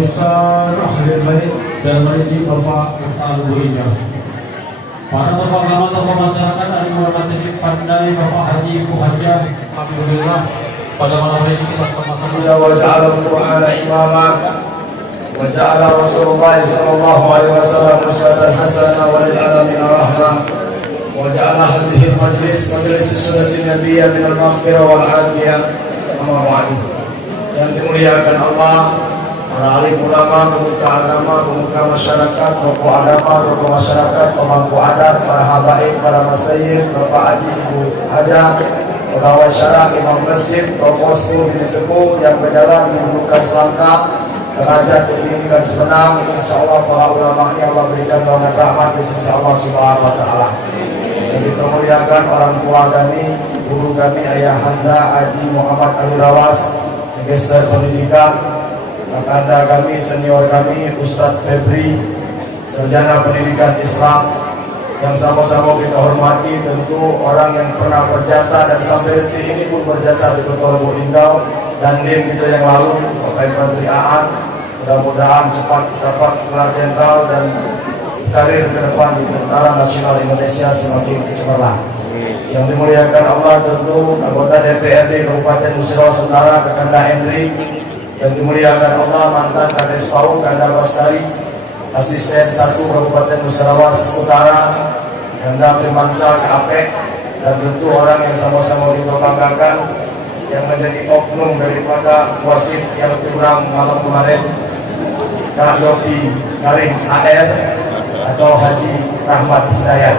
besar Ahlul Bait dan Mariji Bapak Ustaz Buinya. Para tokoh agama, tokoh masyarakat, yang hormat pandai Bapak Haji Ibu Hajah, alhamdulillah pada malam hari ini kita sama-sama wa ja'ala al-Qur'ana imama wa ja'ala Rasulullah sallallahu alaihi wasallam uswatan hasanah wa lil alamin rahmah wa ja'ala hadhihi majlis sunnatin nabiyyah min al-maghfirah wal 'afiyah amma ba'du. Yang dimuliakan Allah, para alim ulama, pemuka agama, pemuka masyarakat, tokoh agama, tokoh masyarakat, pemangku adat, para habaib, para masyayikh, Bapak Haji, Ibu Hajah, pegawai syara, imam masjid, tokoh sepuh, bini sepuh yang berjalan menundukkan selangkah, derajat pendidikan semenang. Insyaallah para ulama ini Allah berikan naungan rahmat di sisi Allah Subhanahu wa taala. Yang kita muliakan orang tua kami, guru kami Ayahanda Haji Muhammad Ali Rawas, Magister Pendidikan, kakanda kami, senior kami Ustadz Febri, sarjana pendidikan Islam, yang sama-sama kita hormati. Tentu orang yang pernah berjasa dan sampai detik ini pun berjasa di Kota Lubuk Linggau dan DIM kita yang lalu, Bapak Infantri Aan. Mudah-mudahan cepat dapat gelar jenderal dan karir ke depan di Tentara Nasional Indonesia semakin cemerlang. Yang dimuliakan Allah, tentu anggota DPRD Kabupaten Musirawas Utara, Kakanda Henry. Yang dimuliakan Allah, mantan Kades PAU Kanda Bastari, asisten 1 Kabupaten Musirawas Utara, Kanda Firmansyah KAPEK, dan tentu orang yang sama-sama kita banggakan yang menjadi oknum daripada wasit yang curang malam kemarin, Kak Yopi Karim AR atau Haji Rahmat Hidayat,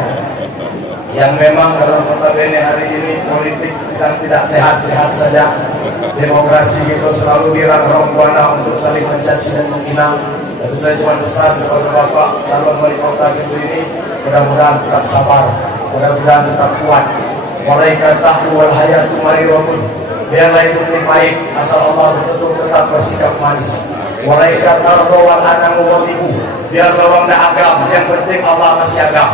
yang memang dalam notabene hari ini politik tidak sehat-sehat saja. Demokrasi itu selalu dirang-rong buana untuk saling mencaci dan menghina. Tapi saya cuma pesan kepada Bapak calon wali kota gitu ini, mudah-mudahan tetap sabar, mudah-mudahan tetap kuat. Malaikat tahlu wal hayatu mariratun, biarlah itu baik asal Allah betul tetap bersikap manis. Malaikat tahlu wal anamu watibu, biarlah wangda agam, yang penting Allah masih agam.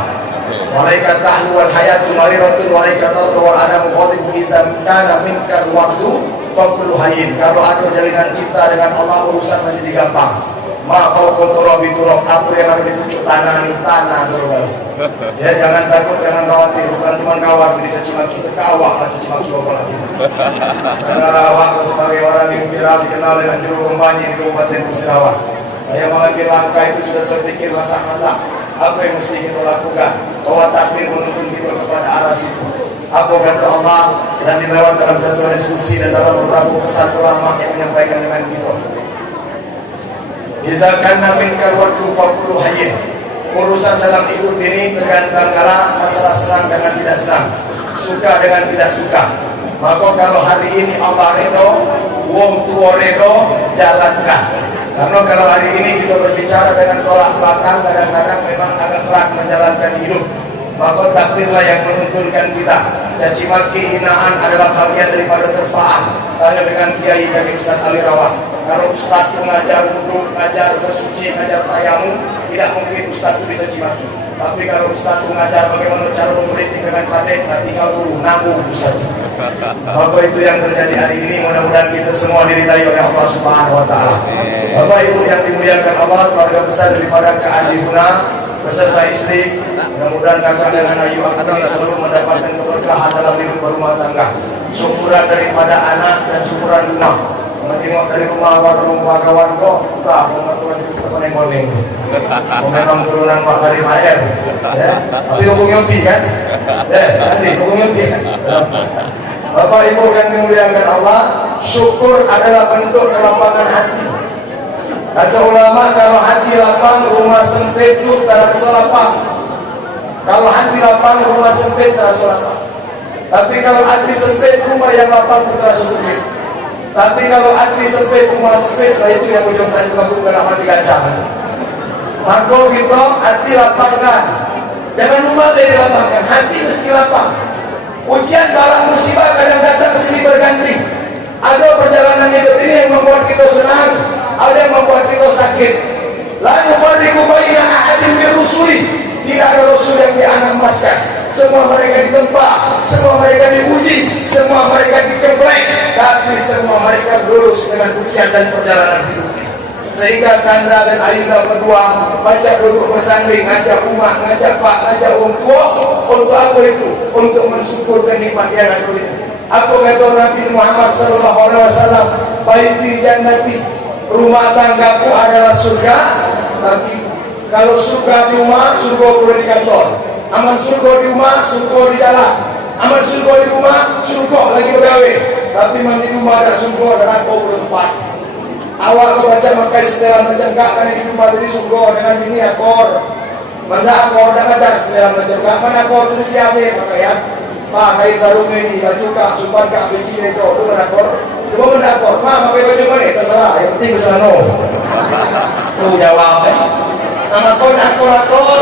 Malaikat tahlu wal hayatu mariratun, malaikat tahlu wal anamu watibu, izan kana minkar waktu fakul hayyin. Kalau ada jalinan cinta dengan Allah, urusan menjadi gampang. Ma fauqu turabi turab, apa yang ada di pucuk tanah ini tanah dulu. Ya, jangan takut, jangan khawatir, bukan cuma kawat dicaci maki, ke awak lah caci maki apa lagi. Karena awak sebagai orang yang viral dikenal dengan juru kampanye di Kabupaten Musirawas. Saya mengambil langkah itu sudah saya pikir masak-masak. Apa yang mesti kita lakukan? Bahwa takdir menuntun kita kepada arah situ. Apa kata Allah dan dilewat dalam satu diskusi dan dalam beberapa pesan ulama yang menyampaikan dengan kita. Iza kana minkal waktu faqulu hayyin. Urusan dalam hidup ini tergantung kala masalah senang dengan tidak senang, suka dengan tidak suka. Maka kalau hari ini Allah redho, wong tua redho, jalankan. Karena kalau hari ini kita berbicara dengan tolak belakang, kadang-kadang memang agak berat menjalankan hidup. Maka takdirlah yang menuntunkan kita. Caci maki, hinaan adalah bagian daripada terpaan. Tanya dengan Kiai dari Ustaz Ali Rawas. Kalau Ustaz mengajar wudhu, mengajar bersuci, mengajar tayamu, tidak mungkin Ustaz itu dicaci maki. Tapi kalau Ustaz mengajar bagaimana cara memeritik dengan pandai, tinggal dulu nanggung Ustaz. Bapak itu yang terjadi hari ini, mudah-mudahan kita semua diridai oleh Allah Subhanahu wa taala. Bapak Ibu yang dimuliakan Allah, keluarga besar daripada Kak Andi Guna beserta istri, mudah-mudahan kakak dengan Ayu Akni selalu mendapatkan keberkahan dalam hidup berumah tangga. Syukuran daripada anak dan syukuran rumah. Menengok dari rumah kawan kok, tak mengenai teman yang ngoling. Memang turunan Pak Karim AR, ya. Tapi hubung Yopi kan, tadi hubung Yopi. Bapak Ibu yang dimuliakan Allah, syukur adalah bentuk kelapangan hati. Kata ulama, kalau hati lapang, rumah sempit itu terasa lapang. Kalau hati lapang, rumah sempit terasa lapang. Tapi kalau hati sempit, rumah yang lapang itu terasa sempit. Tapi kalau hati sempit, rumah sempit, nah itu yang ujung tadi waktu dalam hati gancang. Maka kita hati lapangkan. Jangan rumah dari lapangkan, hati mesti lapang. Ujian bala musibah kadang datang silih berganti. Ada perjalanan hidup ini yang membuat kita senang, ada yang membuat kita sakit. La nufarriqu baina ahadin min rusuli. Tidak ada rasul yang dianamaskan. Semua mereka ditempa, semua mereka diuji, semua mereka digembleng, tapi semua mereka lulus dengan ujian dan perjalanan hidup. sehingga Kandra dan Ayunda berdua baca duduk bersanding, ngajak umat, ngajak pak, ngajak orang tua. Untuk apa itu? Untuk mensyukurkan nikmat yang ada itu. Apa kata Nabi Muhammad sallallahu alaihi wasallam, baiti jannati, rumah tanggaku adalah surga bagiku. Kalau surga di rumah, surga boleh di kantor. Aman surga di rumah, surga di jalan. Aman surga di rumah, surga lagi bergawe. Tapi mandi rumah ada surga, ada rangkau belum tepat. Awak membaca makai setelah menjengkak kan di rumah jadi surga dengan ini akor. Mana akor dah baca setelah menjengkak, mana akor tulis siapa pakaian. Pak kain sarung ini baju kak supan kak beci itu mana akor. Coba mana akor, ma pakai baju mana? Terserah, yang penting bisa no. Tuh jawab nama kau akor.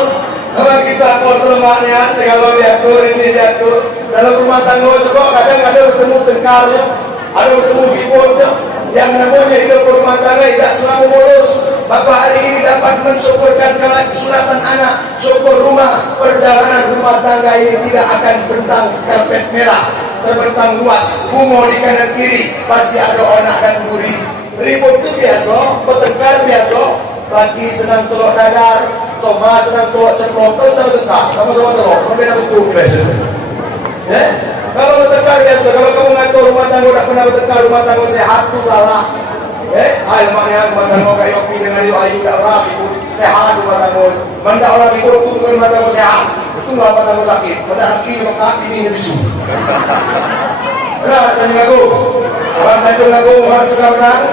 Kalau kita akor kelemahannya, segala diatur ini diatur. Dalam rumah tangga juga kadang ada bertemu tengkarnya, ada bertemu keyboardnya. Yang namanya hidup rumah tangga tidak selalu mulus. Bapak hari ini dapat mensyukurkan kesunatan anak, syukur rumah, perjalanan rumah tangga ini tidak akan bentang karpet merah, terbentang luas, bunga di kanan kiri, pasti ada anak dan buri. Ribut itu biasa, bertengkar biasa. Lagi senang telur dadar, Soma senang telur ceplok, sama tengkar, sama-sama telur, berbeda betul biasa. Ya? Kalau bertengkar biasa, kalau kamu ngatur rumah tangga tak pernah bertengkar, rumah tangga sehat itu salah. Maknanya rumah tangga kayak Yopi dengan Ayu tak orang ikut sehat rumah tangga. Manda orang ikut itu bukan rumah tangga sehat, itu rumah tangga sakit. Manda laki maka ini bisu. Benar tanya aku, orang tanya aku orang sekarang.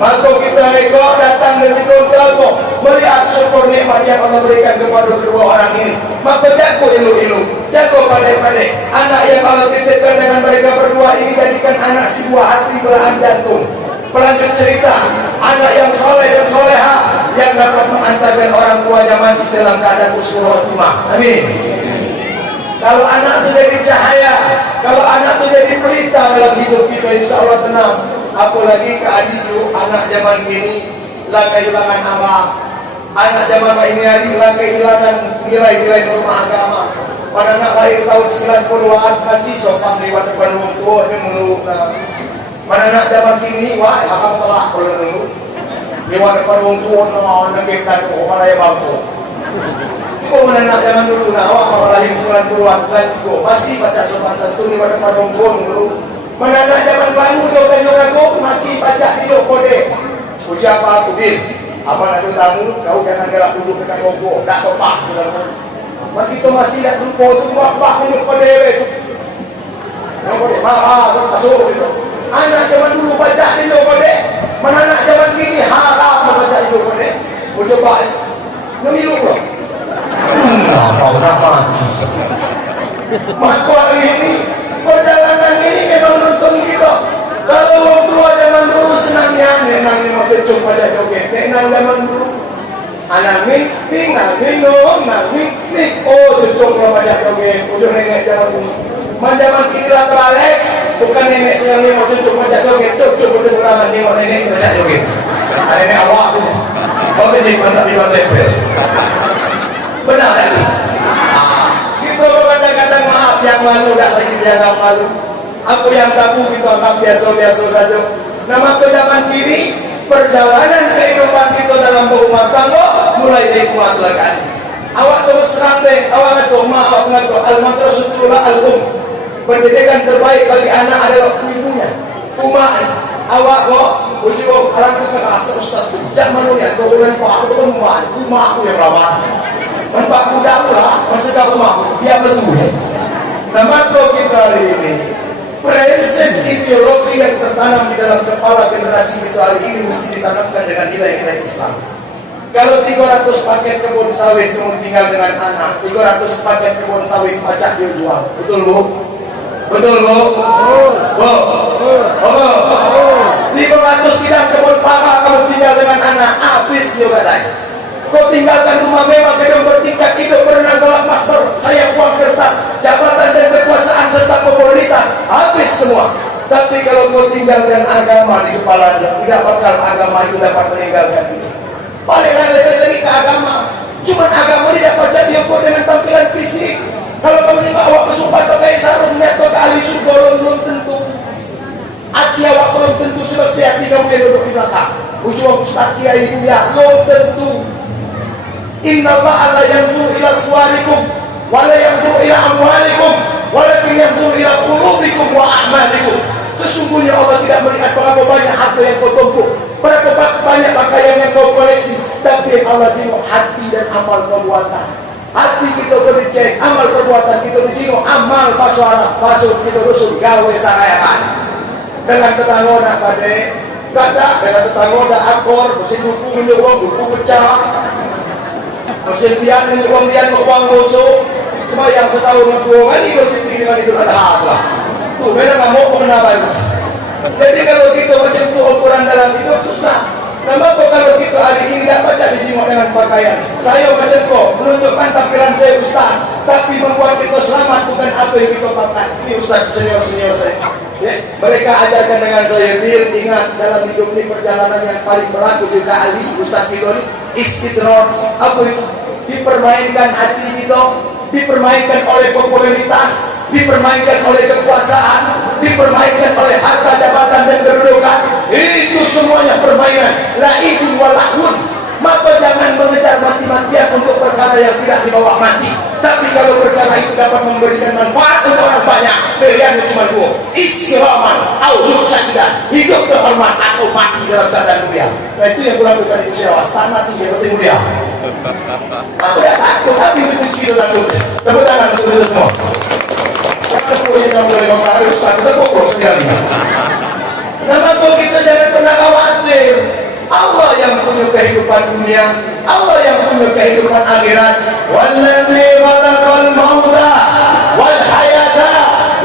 Maka kita ekor datang dari situ untuk melihat syukur nikmat yang Allah berikan kepada kedua orang ini. Maka jago ilu-ilu, jago pandai-pandai. Anak yang Allah titipkan dengan mereka berdua ini jadikan anak si buah hati belahan jantung. Pelanjut cerita, anak yang soleh dan soleha yang dapat mengantarkan orang tuanya mati dalam keadaan husnul khotimah. Amin. Kalau anak itu jadi cahaya, kalau anak itu jadi pelita dalam hidup kita, insya Allah tenang. Apalagi keadilu anak zaman kini lah kehilangan amal. Anak zaman ini hari lah kehilangan nilai-nilai norma agama. Pada anak lahir tahun 90-an masih sopan lewat depan orang tua dia mengeluh. Pada anak zaman kini wah akan telah kalau mengeluh lewat depan orang tua nak ngekan orang lain bangku. Itu mana anak zaman dulu awak lahir 90-an masih baca sopan santun lewat depan orang tua mengeluh. Mana anak zaman baru kau tanya aku masih baca hidup kode. Puji apa aku bil? Apa nak tamu? Kau jangan galak duduk dekat logo, tak sopan. Maka kita masih tak lupa tu bapak hidup kode itu. Yang kode, masuk itu. Anak zaman dulu baca hidup kode. Mana anak zaman kini harap membaca hidup kode. Kau coba, memilu loh. Kau nak mati. Maka hari ini perjalanan ini memang nonton kita. Kalau orang tua zaman dulu senangnya nenangnya mau cucuk pada joget, nenang zaman dulu anak ming, minum, oh cucuk mau pada joget, ujung nenek zaman dulu. Zaman kini lah terbalik, bukan nenek senangnya mau cucuk pada joget, cucuk pada ulama nengok nenek pada joget. Nenek awak tu, kau jadi mantap di luar tempel. Benar tak? Kita kadang-kadang maaf yang malu tak lagi dianggap malu. Aku yang tabu kita anggap biasa-biasa saja. Nama ke zaman kini perjalanan kehidupan kita dalam berumah tangga mulai dari kuat lagi. Awak terus terang deh, awak ngatur mak, awak ngatur al-madrasatullah al-um. Pendidikan terbaik bagi anak adalah ibunya, umahnya. Awak kok, ujung alam bukan asal ustaz. Jangan manunya, turunan pak aku kan rumah aku yang rawat. Pak kuda pula, maksudnya rumahku, dia betul ya. Nama kita hari ini. Prinsip ideologi yang tertanam di dalam kepala generasi kita hari ini mesti ditanamkan dengan nilai-nilai Islam. Kalau 300 paket kebun sawit kamu tinggal dengan anak, 300 paket kebun sawit pajak dia jual. Betul bu? Betul bu? Bu? 300 bidang kebun pala kamu tinggal dengan anak, habis dia badai. Kau tinggalkan rumah mewah, gedung bertingkat, hidup berenang dalam master, sayang uang kertas, jabatan dan kekuasaan serta popularitas, habis semua. Tapi kalau kau tinggalkan agama di kepalanya, tidak bakal agama itu dapat meninggalkan itu. Paling lagi ke agama. Cuma agama tidak dapat diukur dengan tampilan fisik. Kalau kamu juga awak bersumpah pakai sarung neto ke ahli surga belum tentu. Hati awak belum tentu sebab sehati kamu yang duduk di belakang. ujung ustaz kiai buya, belum tentu. Innallaha la yanzuru ila suwarikum wa la yanzuru ila amwalikum walakin yanzuru ila qulubikum wa a'malikum. Sesungguhnya Allah tidak melihat berapa banyak harta yang kau tumpuk, berapa banyak pakaian yang kau koleksi, tapi Allah tengok hati dan amal perbuatan. Hati kita dicek, amal perbuatan kita dijengok, amal pasuara, pasur kita rusuh, gawe sarayakan. Dengan tetangga pada kata, dengan tetangga akor, mesin buku menyuruh, buku pecah, mesin pian menyuruh pian uang gosok, semua yang setahun dua kali berpikir dengan itu ada harga. Tuh, memang nggak mau kenapa itu. Jadi kalau kita macam itu ukuran dalam hidup susah. Kenapa kalau kita hari ini tidak baca dijengok dengan pakaian? Saya macam kok menunjukkan tampilan saya ustaz, tapi membuat kita selamat bukan apa yang kita pakai. Ini ustaz senior saya. Ya, mereka ajarkan dengan saya, Bil, ingat dalam hidup ini perjalanan yang paling berat bagi Ali Ustaz Tito ini istidroj. Apa itu? Dipermainkan hati kita, dipermainkan oleh popularitas, dipermainkan oleh kekuasaan, dipermainkan oleh harta jabatan dan kedudukan. Itu semuanya permainan, laibun wa lahun. Maka jangan mengejar mati-matian untuk perkara yang tidak dibawa mati. Tapi kalau perkara itu dapat memberikan manfaat untuk orang banyak, pilihannya cuma dua: istirahat atau sakitan, hidup terhormat atau mati dalam keadaan mulia. Nah itu yang kulakukan di usia wastana tinggi penting mulia. Aku tidak takut, tapi betul segitu takut. Tepuk tangan untuk itu semua. Jangan boleh kamu boleh mengaruhi Ustaz, kita pokok sekali. Nama kita jangan pernah khawatir. Allah yang punya kehidupan dunia, Allah yang punya kehidupan akhirat. Walladzi khalaqal mauta wal hayata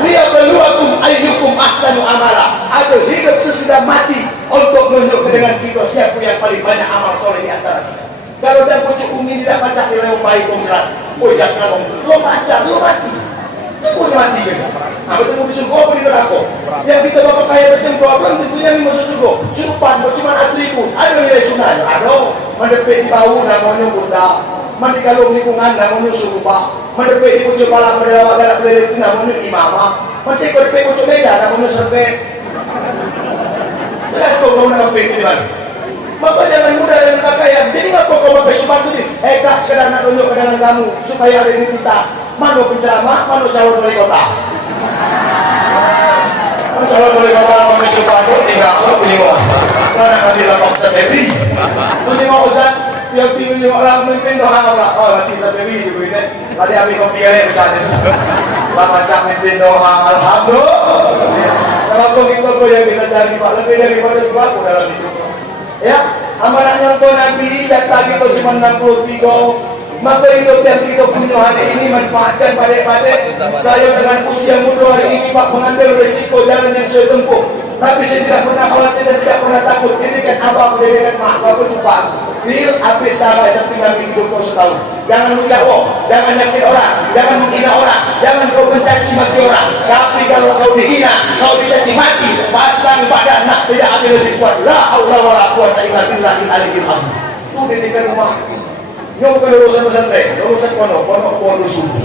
liyabluwakum ayyukum ahsanu amala. Ada hidup sesudah mati untuk menunjukkan dengan kita siapa yang paling banyak amal soleh di antara kita. Kalau dan pucuk bumi tidak baca nilai baik konkret, oh jangan lo baca, lo mati. Itu mati ya. Nah, bertemu di surga apa di neraka? Yang kita bapak kaya macam kau belum tentunya ini masuk surga. Surupan cuma atribut, ada nilai sunnah, ada mendepik di bau namanya bunda, mandi kalung lingkungan namanya surupah, mendepik di pucuk pala pada galak beli itu namanya imamah, masih kau depik pucuk meja namanya serpet. Jangan kau mau nama di mana? Maka jangan mudah dengan pakaian. Jadi ngapa kau pakai sepatu ini? Kak, sekedar nak tunjuk dengan kamu supaya ada identitas. Mana penceramah, mana calon wali kota. Calon wali kota pakai sepatu, tinggal kau pilih orang. Mana nanti lapor sendiri. Pilih Ustaz, yang pilih orang memimpin doa Allah. Oh, nanti sendiri juga ini. Tadi ambil kopi yang bercanda. Lama cak memimpin doa, alhamdulillah. Kalau kau yang kita cari Pak, lebih daripada itu aku dalam hidup. Ya, amanahnya kau Nabi data kita cuma 63. Maka hidup yang kita punya hari ini manfaatkan pada saya dengan usia muda hari ini Pak mengambil resiko jalan yang saya tempuh. Tapi saya tidak pernah khawatir dan tidak pernah takut. Ini kan abang, ini kan mak, aku lupa. Bil, habis salah dan tinggal hidup kau setahun. Jangan menjauh, jangan nyakin orang, jangan menghina orang, jangan kau mencaci maki orang. Tapi kalau kau dihina, kau dicaci maki, pasang badan nak tidak ada lebih kuat. La haula wala quwwata illa billahil aliyyil azim. Itu didikan rumah. Nyok ke lulusan pesantren, lulusan pondok subuh.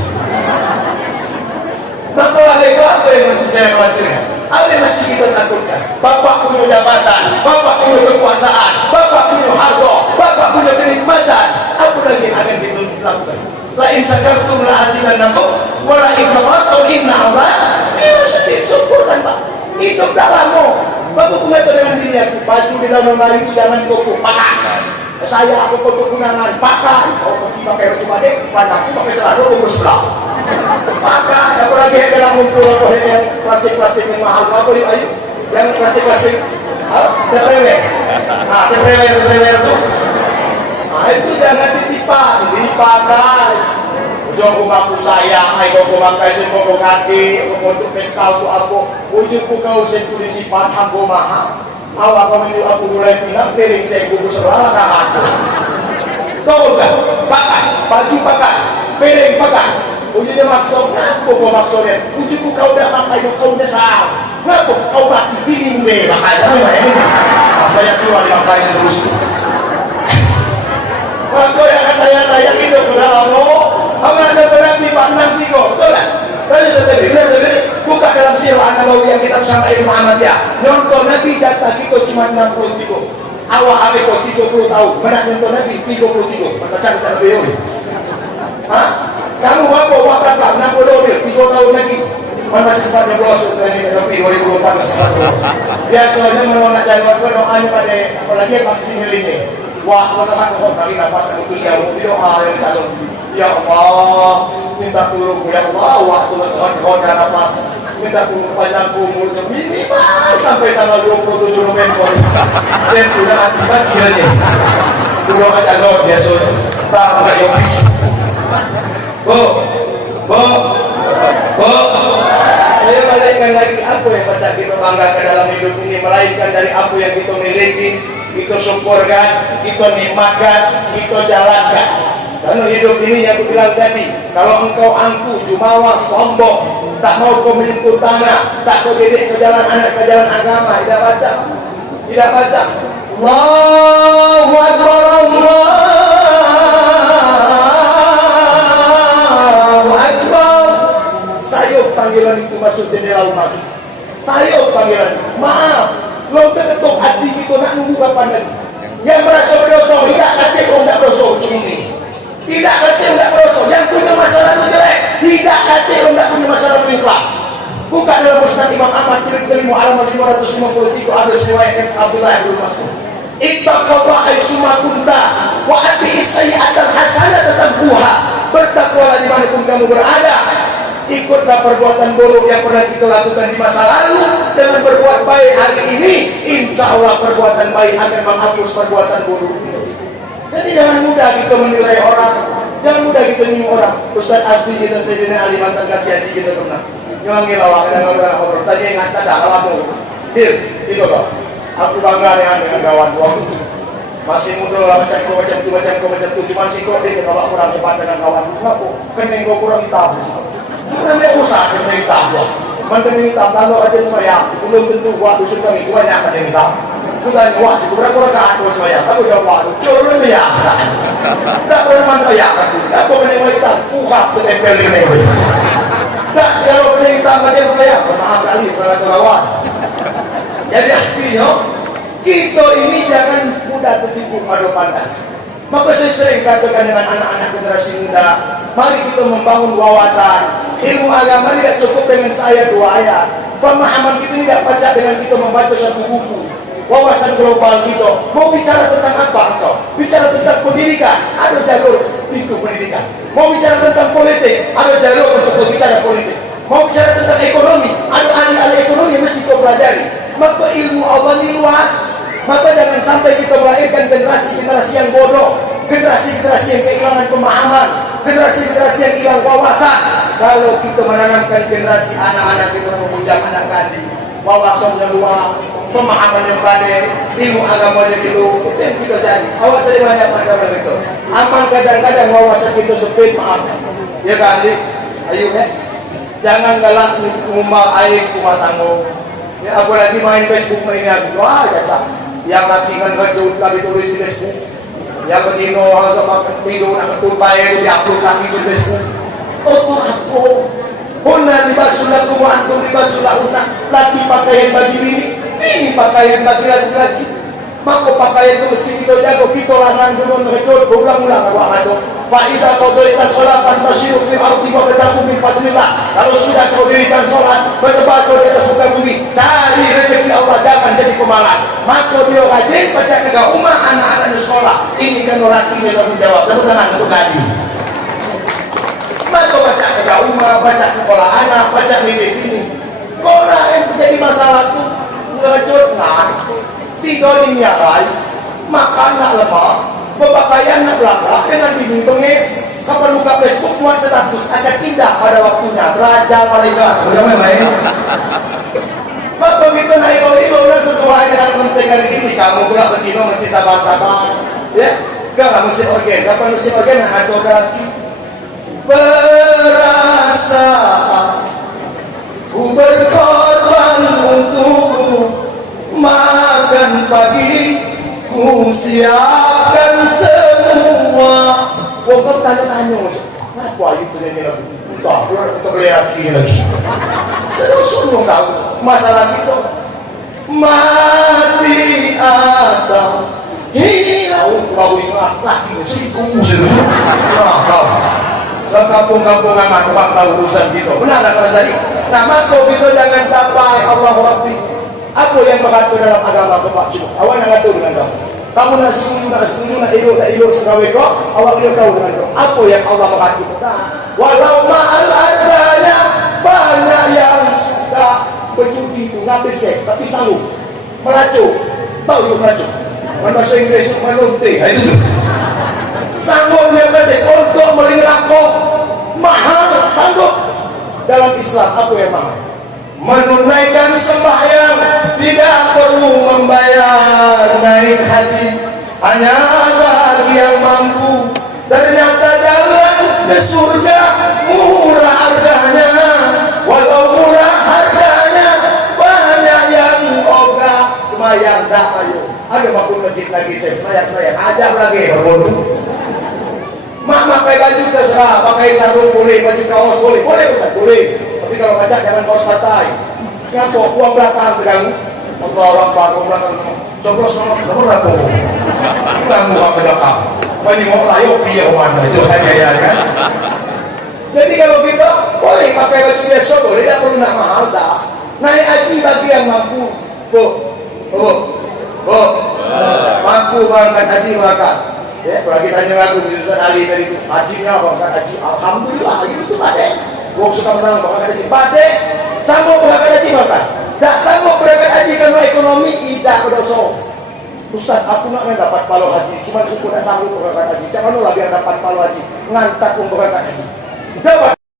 Maka apa yang mesti saya khawatirkan? Apa yang mesti kita takutkan? Bapak punya jabatan, bapak punya kekuasaan, bapak punya harta, bapak punya kenikmatan. Apa lagi yang akan kita lakukan? La in syakartum la azidannakum wa la in kafartum inna Allah sedih. Syukurkan Pak. Hidup dalammu. Bapak punya dengan diri aku. Baju di dalam lemari itu jangan dikopuk. Pakai. Saya aku kotor kunangan. Pakai. Kalau pergi pakai baju badai, padaku pakai celana umur sebelah. Pakai. Apalagi yang dalam ngumpul yang plastik-plastik yang mahal. Apa nih ayo? Yang plastik-plastik. Terrewer. Nah, terrewer itu. Nah, itu jangan disimpan, dipakai. Ujung aku sayang, aku pakai sumber kaki, untuk pesta itu aku. Ujungku kau sentuh disimpan, aku mahal. Awak kau menuju aku mulai pindah, piring saya gugur selalu aku. Kau kan, pakai, baju pakai, piring pakai. Ujungnya maksud, aku maksudnya. Ujungku kau udah pakai, kau udah salah. Ngapa kau mati, bingung deh, makanya ini. Pas banyak keluar dimakainya terus. Waktu yang kata saya hidup kepada Allah, apa ada berarti Pak nanti kok, betul tak? Tadi saya buka dalam sirah An-Nabawi yang kita sampai Muhammadiyah. Nonton Nabi data kita cuma 63. Awak ambil kau 30 tahun, mana nonton Nabi 33, maka tak lebih. Hah? Kamu apa? Awak berapa? 60 dia, 3 tahun lagi. Mana masih sempatnya bos, ini tapi 2024 masih satu. Biasanya menolak jalan doanya pada apalagi vaksin ini. Wah, teman-teman kok kali nafas aku tuh jauh di doa yang calon. Ya Allah, minta tolong ya Allah, waktu teman-teman dan nafas. Minta tolong panjang umurnya minimal sampai tanggal 27 November. Dan udah akibat kiranya. Dulu aja calon biasanya. Tak ada yang bisa. Bu. Saya balikkan lagi apa yang baca kita banggakan dalam hidup ini, melainkan dari apa yang kita miliki, kita syukurkan, kita nikmatkan, kita jalankan. Karena hidup ini yang aku bilang tadi, kalau engkau angkuh, jumawa, sombong, tak mau kau menyentuh tanah, tak kau didik ke jalan anak, ke jalan agama, tidak baca. Allahu Akbar, Allahu Akbar. Sayup panggilan itu masuk jendela rumah. Sayup panggilan. Maaf, lo ketuk hati kita nak nunggu kapan lagi? Yang merasa berdosa, tidak kata kau tidak berdosa cumi. Tidak kata tidak berdosa. Yang punya masalah itu jelek, tidak kata tidak punya masalah itu ikhlas. Buka dalam Musnad Imam Ahmad jilid kelima halaman 553 ada riwayat Abdullah bin Mas'ud. Ittaqullah aysuma kunta wa ati sayyi'atal hasanata tambuha. Bertakwalah dimanapun kamu berada. Ikutlah perbuatan buruk yang pernah kita lakukan di masa lalu dengan berbuat baik hari ini. Insya Allah perbuatan baik akan menghapus perbuatan buruk itu. Jadi jangan mudah kita menilai orang, jangan mudah kita nyinggung orang. Ustaz Asbi kita Sayyidina Ali mantan kasih haji kita pernah. Jangan ngilawak dengan orang-orang. Tadi ingat tak ada kamu. Dir, itu loh. Aku bangga dengan kawan waktu itu. Masih muda lah macam tu. Cuma si kau dia kalau kurang hebat dengan kawan. Kenapa? Kening kau kurang hitam. Bukan dia usah kening hitam lah. Mantan hitam kalau aja saya belum tentu buat usul kami banyak kening hitam. Bukan wah, berapa orang aku saya. Aku jawab, curang dia. Tak pernah saya aku. Apa kening hitam? Bukan tempel ini. Tak segala kening hitam macam saya. Maaf kali pernah lawan. Jadi artinya kita ini jangan mudah tertipu pada pandang. Maka saya sering katakan dengan anak-anak generasi muda, mari kita membangun wawasan. Ilmu agama tidak cukup dengan saya 2 ayat. Pemahaman kita tidak baca dengan kita membaca satu buku. Wawasan global kita. Mau bicara tentang apa engkau? Bicara tentang pendidikan, ada jalur pintu pendidikan. Mau bicara tentang politik, ada jalur untuk berbicara politik. Mau bicara tentang ekonomi, ada ahli-ahli ekonomi yang mesti kau pelajari. Maka ilmu Allah ini luas. Maka jangan sampai kita melahirkan generasi-generasi yang bodoh, generasi-generasi yang kehilangan pemahaman, generasi-generasi yang hilang wawasan. Kalau kita menanamkan generasi anak-anak kita memuja anak gadis, wawasannya luas, pemahamannya pandai, ilmu agamanya itu yang kita cari. Awas saya banyak pada itu. Aman kadang-kadang wawasan kita sempit, maaf. Ya kan, ayo jangan galak ngumbar air rumah tangga. Ya, apalagi main Facebook main lagi. Wah, ya yang lagi kan kerja lagi tulis di Facebook. Yang begini harus makan tidur nak ketupai itu diupload lagi di Facebook. Oh aku, benar libas sudah rumah antum libas sudah unang. Laki pakaian bagi ini pakaian bagi laki-laki. Maka pakaian itu mesti kita jaga. Kita langan dulu mereka berulang-ulang awak itu. Faiza qadaita sholat fantasiru fil ardi wabtaghu min fadlillah. Kalau sudah kau dirikan sholat, berdebat kau di atas muka bumi, cari rezeki Allah, jangan jadi pemalas. Maka dia rajin baca ke rumah anak-anaknya sekolah. Ini kan laki dia tanggung jawab. Tepuk tangan untuk gadis. Maka baca ke rumah, baca ke sekolah anak, baca didik ini. Orang yang menjadi masalah itu ngejut ngan, tidur di nyarai, makan nak lemak. Berpakaian nak belakang dengan bini pengis. Kapan buka Facebook muat status akan indah pada waktunya. Raja malaikat. Jangan main. Maka begitu naik ilo dan sesuai dengan pentingan ini. Kamu pula begini mesti sabar-sabar. Ya, enggak mesti organ. Kapan mesti organ yang ada lagi. Berasa ku berkorban untukmu, makan pagi ku siapkan semua. Wong kau tanya-tanya, kenapa itu ini lagi? Entah, belum kita beli lagi. Seru-seru kau masalah itu mati atau Hei, kau ingat lagi siku sendiri. Nah, kau sekampung-kampungan mantap tahu urusan gitu. Benar tak Mas Adi? Nah, maka kita jangan sampai Allahu Akbar. Apa yang mengatur dalam agama Bapak Cuma? Awak nak atur dengan kamu. Kamu nak setuju, nak elok segawe kau. Awak dia tahu dengan kau. Apa yang Allah mengatur? Nah, walau ma'al adanya banyak yang sudah berjudi itu ngambil seks, tapi sanggup meracun. Tahu itu meracun? Bahasa Inggris itu menunti. Itu sanggup yang bersih untuk melihara kau mahal sanggup dalam Islam. Apa yang mahal? Menunaikan sembahyang tidak perlu membayar naik haji, hanya bagi yang mampu. Ternyata jalan ke surga murah harganya, walau murah harganya banyak yang ogah. Sembahyang dah ayo, ada mampu masjid lagi sembahyang ajak lagi berbodoh. Mak pakai baju terserah, pakai sarung boleh, baju kaos boleh, Ustaz boleh. Tapi kalau pajak jangan kaos partai. Kenapa? Uang belakang terganggu. Allah Akbar, uang belakang. Coblos nomor berapa? Kamu apa belakang? Banyak mau layu piye mana itu ya kan? Jadi kalau kita boleh pakai baju biasa boleh, tidak perlu nak mahal dah. Naik haji bagi yang mampu. Bu, mampu berangkat haji berangkat. Ya, kalau kita tanya aku di Ustaz Ali tadi itu hajinya berangkat haji, alhamdulillah itu pada. Wong suka menang berangkat haji pada. Sanggup berangkat haji makan. Tak sanggup berangkat haji karena ekonomi tidak berdosa. Ustaz, aku nak dapat pahala haji, cuma aku tidak sanggup berangkat haji. Jangan lagi yang dapat pahala haji, ngantat berangkat haji. Dapat